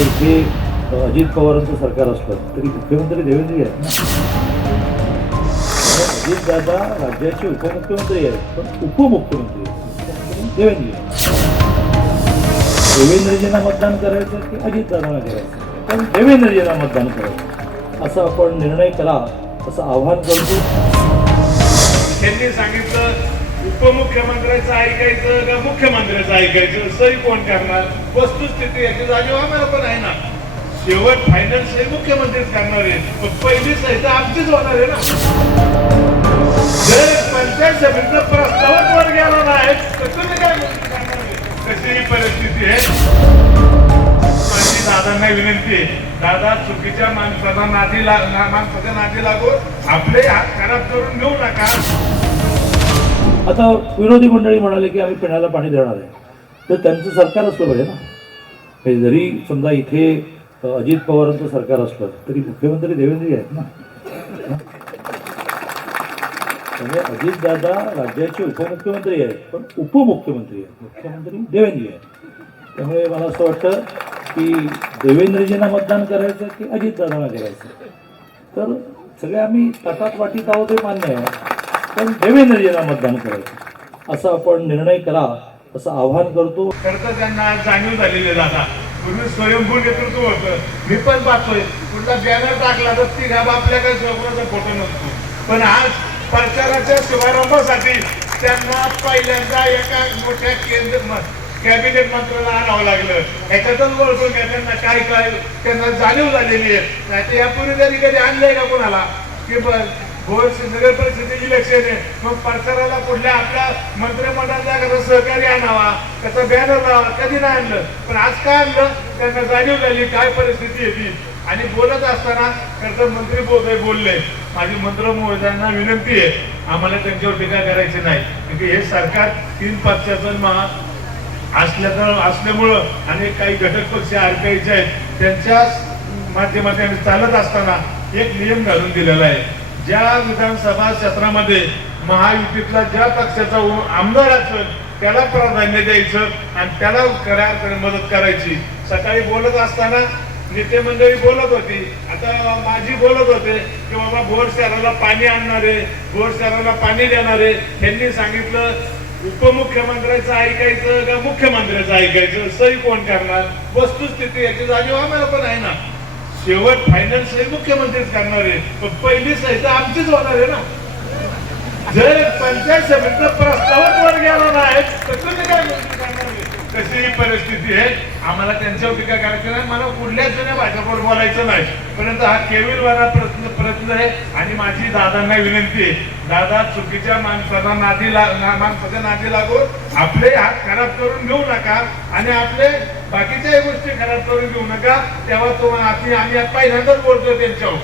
इथे अजित पवारांचं सरकार असलं तरी मुख्यमंत्री देवेंद्र आहेत ना? अजित दादा राज्याचे उपमुख्यमंत्री आहेत पण उपमुख्यमंत्री आहेत. देवेंद्र देवेंद्रजींना मतदान करायचं की अजित दादांना करायचं पण देवेंद्रजींना मतदान करायचं असं आपण निर्णय करा असं आव्हान करतो. त्यांनी सांगितलं उपमुख्यमंत्र्याचं ऐकायचं का मुख्यमंत्र्याचं ऐकायचं? सही कोण करणार? वस्तुस्थिती याची जाणीव आम्हाला पण आहे ना. शेवट फायनल सही मुख्यमंत्रीच करणार आहे. पण पहिली सही तर आमचीच होणार आहे ना. जर पंचायत समितीचा प्रस्तावच वर गेला नाही तर तुम्ही काय करणार कशी ही परिस्थिती आहे. माझी दादांना विनंती आहे. दादा चुकीच्या माणसाला नादी ला माणसाच्या नादी लागून आपले हात खराब करून घेऊ नका. आता विरोधी मंडळी म्हणाले की आम्ही पिण्याला पाणी देणार आहे. तर त्यांचं सरकार असलं पाहिजे ना. म्हणजे जरी समजा इथे अजित पवारांचं सरकार असलं तरी मुख्यमंत्री देवेंद्रजी आहेत ना. म्हणजे अजितदादा राज्याचे उपमुख्यमंत्री आहेत पण उपमुख्यमंत्री आहेत. मुख्यमंत्री देवेंद्री आहेत. त्यामुळे मला असं वाटतं की देवेंद्रजींना मतदान करायचं की अजितदादांना करायचं तर सगळे आम्ही तटात वाटीत आहोत हे मान्य आहे. पण देवेंद्रजींना मतदान करायचं. असा आपण निर्णय करा असं आव्हान करतो. खरं त्यांना आज जाणीव झालेली आहे दादा पूर्वी स्वयंभू नेतृत्व होतं. मी पण पाहतोय. कुठला बॅनर टाकला तर ती घ्या आपल्याकडे स्वप्नाचा फोटो नसतो. पण आज प्रचाराच्या शुभारंभासाठी त्यांना पहिल्यांदा एका मोठ्या केंद्र कॅबिनेट मंत्र्याला आणावं लागलं. ह्याच्यातच ओळखून घ्या त्यांना काय काय त्यांना जाणीव झालेली आहे. नाही तर यापूर्वी त्यांनी कधी आणलंय का कोणाला? की बस भोर नगर परिषदेची इलेक्शन आहे मग प्रचाराला पुढल्या आपल्या मंत्रिमंडळाचा सहकारी आणावा? त्याचा बॅनर लावा. कधी नाही आणलं? पण आज काय आणलं? त्यांना जाणीव झाली काय परिस्थिती आहे ती. आणि बोलत असताना त्याचं मंत्री बोलतोय बोलले. माझी मंत्र महोदयांना विनंती आहे आम्हाला त्यांच्यावर टीका करायची नाही. म्हणजे हे सरकार तीन पक्षाचं महा असल्या असल्यामुळं आणि काही घटक पक्ष आरपीआयचे आहेत त्यांच्या माध्यमातून चालत असताना एक नियम घालून दिलेला आहे. ज्या विधानसभा क्षेत्रामध्ये महायुतीतला ज्या पक्षाचा आमदार असेल त्याला प्राधान्य द्यायचं आणि त्याला करार मदत करायची. सकाळी बोलत असताना नेते मंडळी बोलत होती. आता माझी बोलत होते की बाबा भोर शहराला पाणी आणणारे भोर शहराला पाणी देणारे त्यांनी सांगितलं उपमुख्यमंत्र्याचं ऐकायचं का मुख्यमंत्र्याचं ऐकायचं? सही कोण करणार? वस्तुस्थिती याची जाणीव आम्हाला पण आहे ना. शेवट फायनल सही मुख्यमंत्रीच करणार आहे पण पहिली सही तर आमचीच होणार आहे ना जर पंचायत समितीचा प्रस्तावच वर गेला नाही तर तुम्ही काय करणार आहे? कशी परिस्थिती आहे आम्हाला त्यांच्यावर टीका करायची नाही. मला कुठल्याच जुन्या भाषावर बोलायचं नाही. परंतु हा केविलवारा प्रश्न प्रश्न आहे आणि माझी दादांना विनंती आहे. दादा चुकीच्या माणसाला नादी ला माणसाच्या नादी लागून आपले हात खराब करून घेऊ नका आणि आपले बाकीच्याही गोष्टी खराब करून घेऊ नका. तेव्हा तो आम्ही आम्ही पहिल्यांदाच बोलतोय त्यांच्यावर.